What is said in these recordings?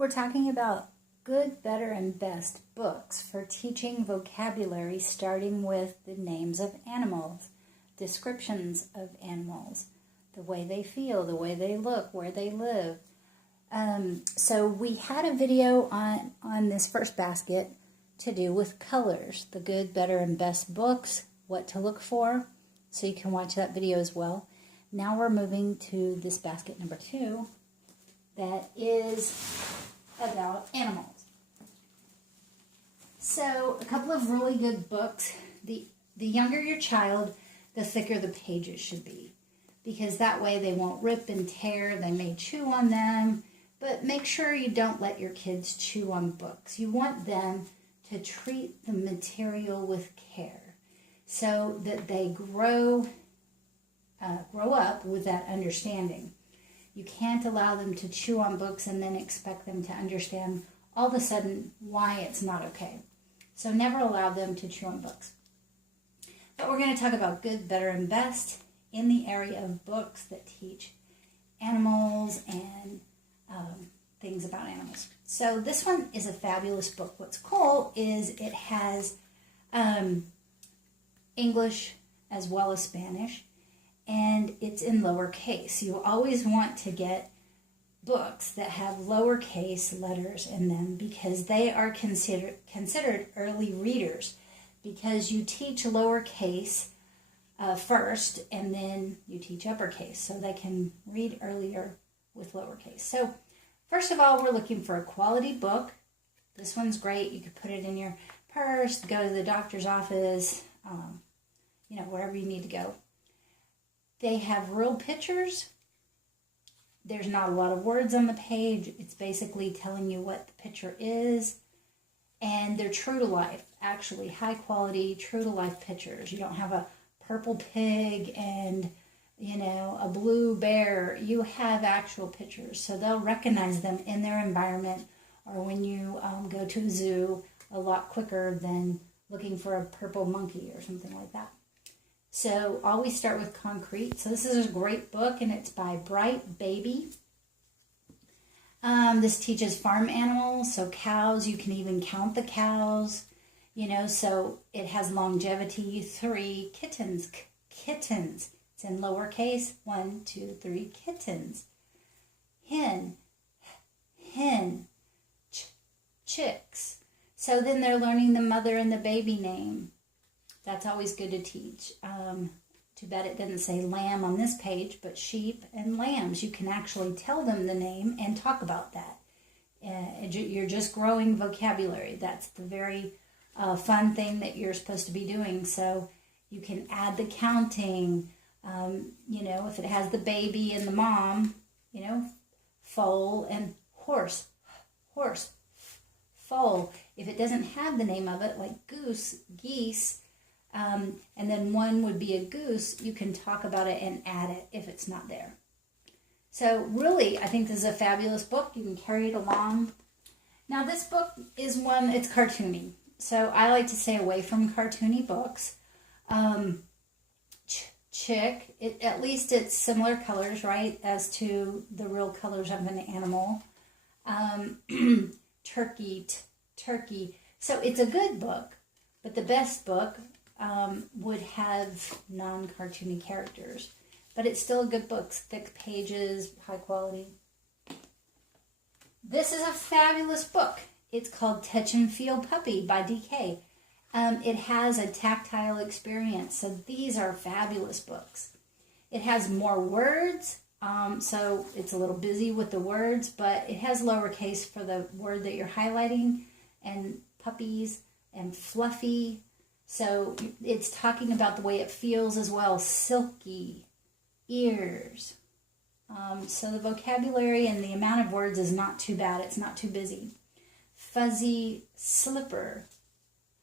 We're talking about good, better, and best books for teaching vocabulary, starting with the names of animals, descriptions of animals, the way they feel, the way they look, where they live. So we had a video on this first basket to do with colors, the good, better, and best books, what to look for. So you can watch that video as well. Now we're moving to this basket number 2 that is about animals. So a couple of really good books. The younger your child, the thicker the pages should be, because that way they won't rip and tear. They may chew on them, but make sure you don't let your kids chew on books. You want them to treat the material with care so that they grow up with that understanding. You can't allow them to chew on books and then expect them to understand all of a sudden why it's not okay. So never allow them to chew on books. But we're going to talk about good, better, and best in the area of books that teach animals and things about animals. So this one is a fabulous book. What's cool is it has English as well as Spanish, and it's in lowercase. You always want to get books that have lowercase letters in them because they are considered early readers, because you teach lowercase first and then you teach uppercase so they can read earlier with lowercase. So first of all, we're looking for a quality book. This one's great. You could put it in your purse, go to the doctor's office, wherever you need to go. They have real pictures. There's not a lot of words on the page. It's basically telling you what the picture is. And they're true to life, actually. High quality, true to life pictures. You don't have a purple pig and, a blue bear. You have actual pictures. So they'll recognize them in their environment or when you go to a zoo a lot quicker than looking for a purple monkey or something like that. So always start with concrete. So this is a great book, and it's by Bright Baby. This teaches farm animals, so cows. You can even count the cows, so it has longevity. 3 kittens, kittens. It's in lowercase, 1, 2, 3 kittens. Hen, chicks. So then they're learning the mother and the baby name. That's always good to teach. Too bad it didn't say lamb on this page, but sheep and lambs. You can actually tell them the name and talk about that. You're just growing vocabulary. That's the very fun thing that you're supposed to be doing. So you can add the counting. If it has the baby and the mom, foal and horse, foal. If it doesn't have the name of it, like goose, geese, and then one would be a goose, you can talk about it and add it if it's not there. So really, I think this is a fabulous book. You can carry it along. Now this book is one, it's cartoony. So I like to stay away from cartoony books. Chick, at least it's similar colors, right, as to the real colors of an animal. Turkey. So it's a good book, but the best book would have non-cartoony characters. But it's still a good book. Thick pages, high quality. This is a fabulous book. It's called Touch and Feel Puppy by DK. It has a tactile experience, so these are fabulous books. It has more words, so it's a little busy with the words, but it has lowercase for the word that you're highlighting, and puppies, and fluffy. So it's talking about the way it feels as well. Silky, ears. So the vocabulary and the amount of words is not too bad. It's not too busy. Fuzzy slipper.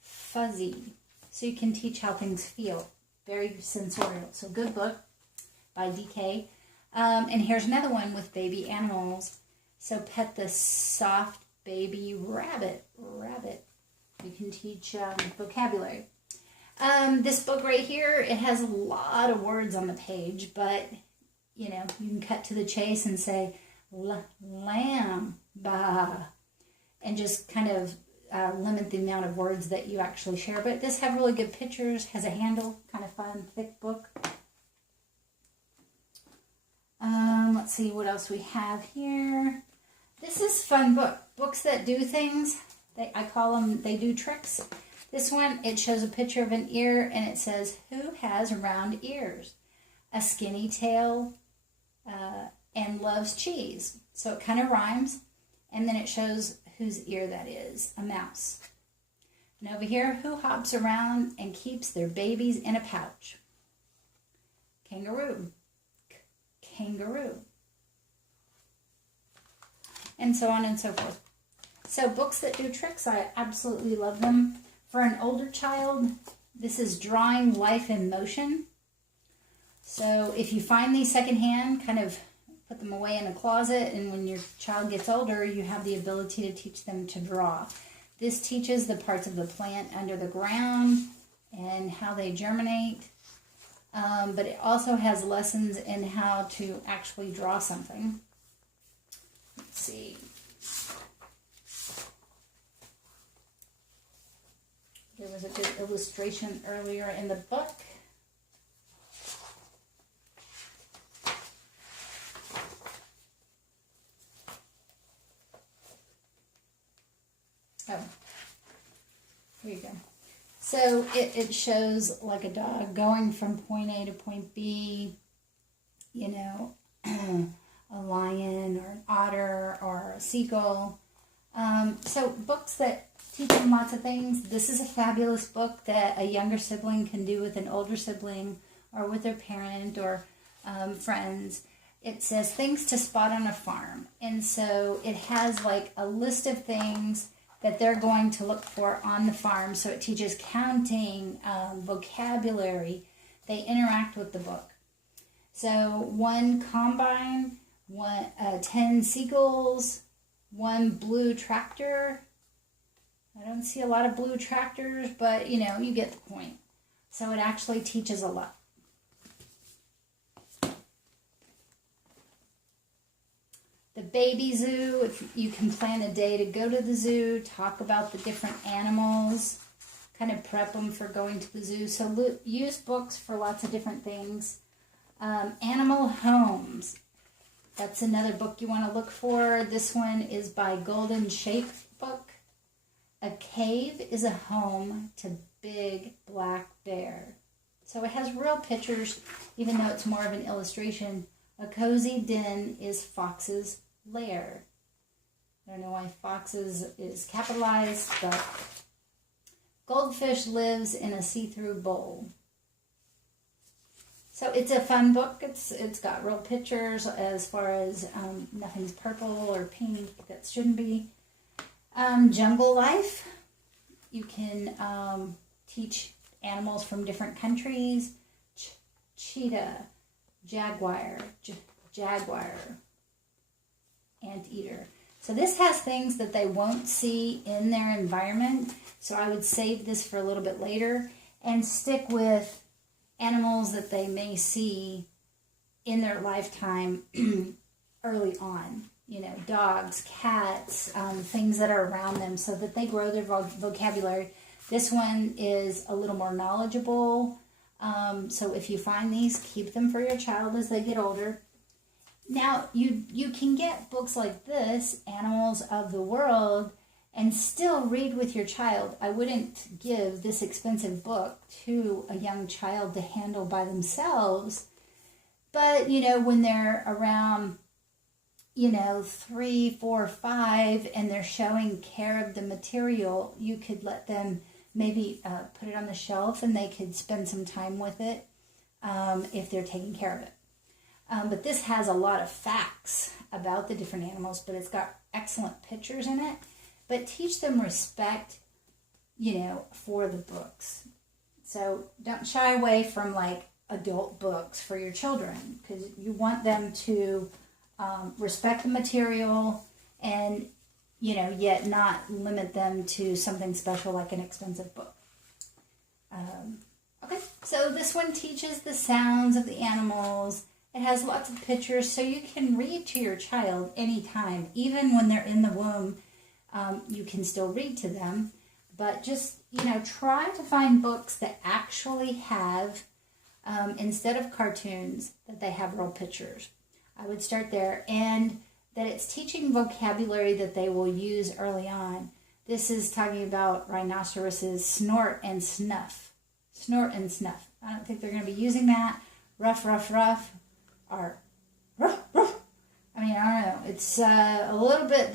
Fuzzy. So you can teach how things feel. Very sensorial. So good book by DK. And here's another one with baby animals. So Pet the Soft Baby Rabbit. You can teach vocabulary. This book right here, it has a lot of words on the page, but, you can cut to the chase and say, lamb, ba, and just kind of limit the amount of words that you actually share. But this has really good pictures, has a handle, kind of fun, thick book. Let's see what else we have here. This is fun book. Books that do things. I call them, they do tricks. This one, it shows a picture of an ear and it says, who has round ears? A skinny tail and loves cheese. So it kind of rhymes. And then it shows whose ear that is, a mouse. And over here, who hops around and keeps their babies in a pouch? Kangaroo. Kangaroo. And so on and so forth. So books that do tricks, I absolutely love them. For an older child, this is Drawing Life in Motion. So if you find these secondhand, kind of put them away in a closet, and when your child gets older, you have the ability to teach them to draw. This teaches the parts of the plant under the ground and how they germinate. But it also has lessons in how to actually draw something. Let's see. There was a good illustration earlier in the book. Oh, here you go. So it shows like a dog going from point A to point B, you know, a lion or an otter or a seagull. So books that teach them lots of things. This is a fabulous book that a younger sibling can do with an older sibling or with their parent or friends. It says things to spot on a farm. And so it has like a list of things that they're going to look for on the farm. So it teaches counting, vocabulary. They interact with the book. So 1 combine, 10 seagulls, 1 blue tractor. I don't see a lot of blue tractors, but you know, you get the point. So it actually teaches a lot. The baby zoo, if you can plan a day to go to the zoo, talk about the different animals, kind of prep them for going to the zoo. So use books for lots of different things. Animal Homes. That's another book you want to look for. This one is by Golden Shape Book. A cave is a home to Big Black Bear. So it has real pictures, even though it's more of an illustration. A cozy den is Fox's lair. I don't know why Fox's is capitalized, but goldfish lives in a see-through bowl. So it's a fun book. It's got real pictures as far as nothing's purple or pink that shouldn't be. Jungle Life. You can teach animals from different countries. Cheetah, jaguar, anteater. So this has things that they won't see in their environment. So I would save this for a little bit later and stick with animals that they may see in their lifetime early on. You know, dogs, cats, things that are around them so that they grow their vocabulary. This one is a little more knowledgeable. So if you find these, keep them for your child as they get older. Now, you can get books like this, Animals of the World, and still read with your child. I wouldn't give this expensive book to a young child to handle by themselves. But, you know, when they're around, you know, 3, 4, 5, and they're showing care of the material, you could let them maybe put it on the shelf and they could spend some time with it if they're taking care of it. But this has a lot of facts about the different animals, but it's got excellent pictures in it. But teach them respect, you know, for the books. So don't shy away from like adult books for your children, because you want them to respect the material and, you know, yet not limit them to something special like an expensive book. Okay, so this one teaches the sounds of the animals It has lots of pictures, so you can read to your child anytime. Even when they're in the womb, you can still read to them. But just, try to find books that actually have, instead of cartoons, that they have real pictures. I would start there. And that it's teaching vocabulary that they will use early on. This is talking about rhinoceroses snort and snuff. Snort and snuff. I don't think they're going to be using that. Ruff, ruff, ruff. Or ruff, ruff. I don't know. It's a little bit,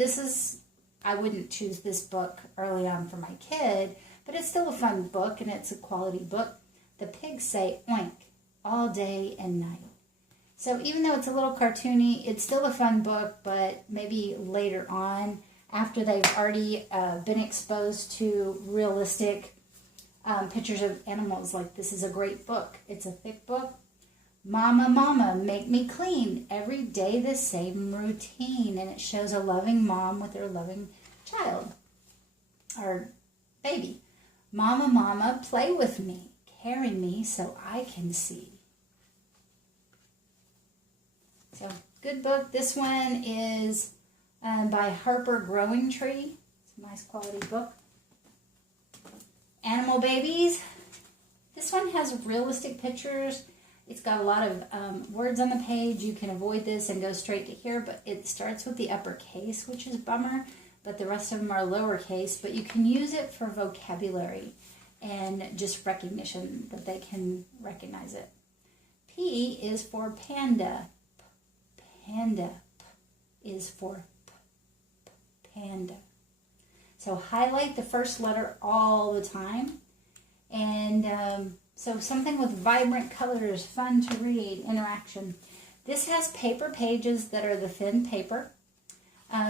I wouldn't choose this book early on for my kid, but it's still a fun book and it's a quality book. The pigs say oink all day and night. So even though it's a little cartoony, it's still a fun book, but maybe later on, after they've already been exposed to realistic pictures of animals, like this is a great book. It's a thick book. Mama, mama, make me clean. Every day the same routine. And it shows a loving mom with her loving child or baby. Mama, mama, play with me. Carry me so I can see. So, good book. This one is by Harper Growing Tree. It's a nice quality book. Animal Babies. This one has realistic pictures. It's got a lot of words on the page. You can avoid this and go straight to here, but it starts with the uppercase, which is bummer, but the rest of them are lowercase. But you can use it for vocabulary and just recognition that they can recognize it. P is for panda. Panda. P is for panda. So highlight the first letter all the time. And so something with vibrant colors, fun to read, interaction. This has paper pages that are the thin paper.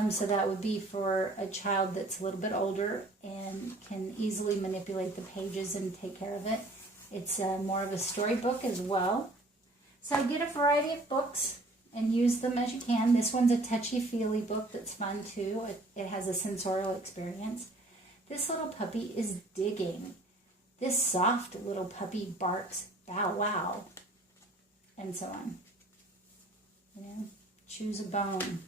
So that would be for a child that's a little bit older and can easily manipulate the pages and take care of it. It's more of a storybook as well. So get a variety of books and use them as you can. This one's a touchy-feely book that's fun too. It has a sensorial experience. This little puppy is digging. This soft little puppy barks, bow wow, and so on. Choose a bone.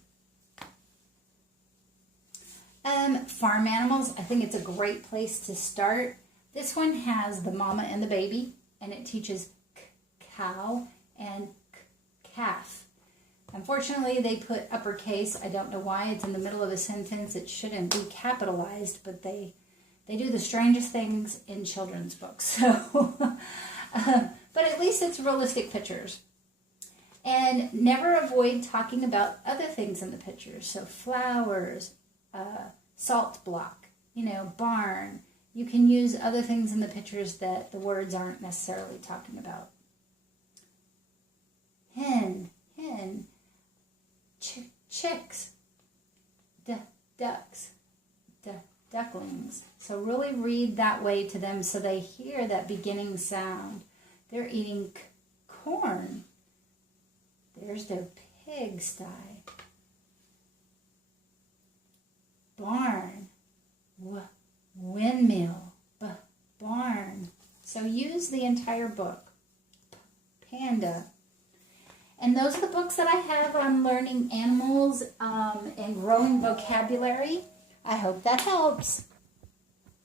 Farm animals, I think it's a great place to start. This one has the mama and the baby, and it teaches cow and calf. Unfortunately, they put uppercase. I don't know why. It's in the middle of a sentence. It shouldn't be capitalized, but they do the strangest things in children's books. So, but at least it's realistic pictures. And never avoid talking about other things in the pictures. So flowers, salt block, barn. You can use other things in the pictures that the words aren't necessarily talking about. Hen, chicks, ducks, ducklings. So really read that way to them so they hear that beginning sound. They're eating corn. There's their pigsty. Barn, windmill, barn. So use the entire book. Panda. And those are the books that I have on learning animals and growing vocabulary. I hope that helps.